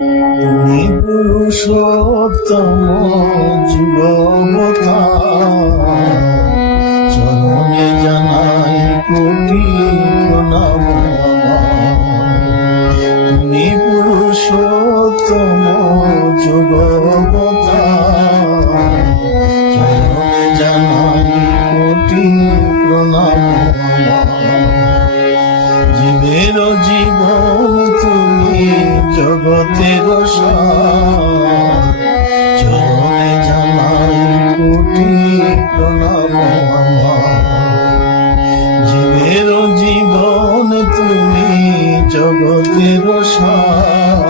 তুমি পুরুষোত্তম যুগবতার, চরণে জানাই কোটি প্রণাম আমার। তুমি পুরুষোত্তম যুগবতার, চরণে জানাই কোটি প্রণাম আমার। জীবের জীবন তুমি জগতের সার, চরণে জানাই কোটি প্রণাম আমার। জীবের জীবন তুমি জগতের সার,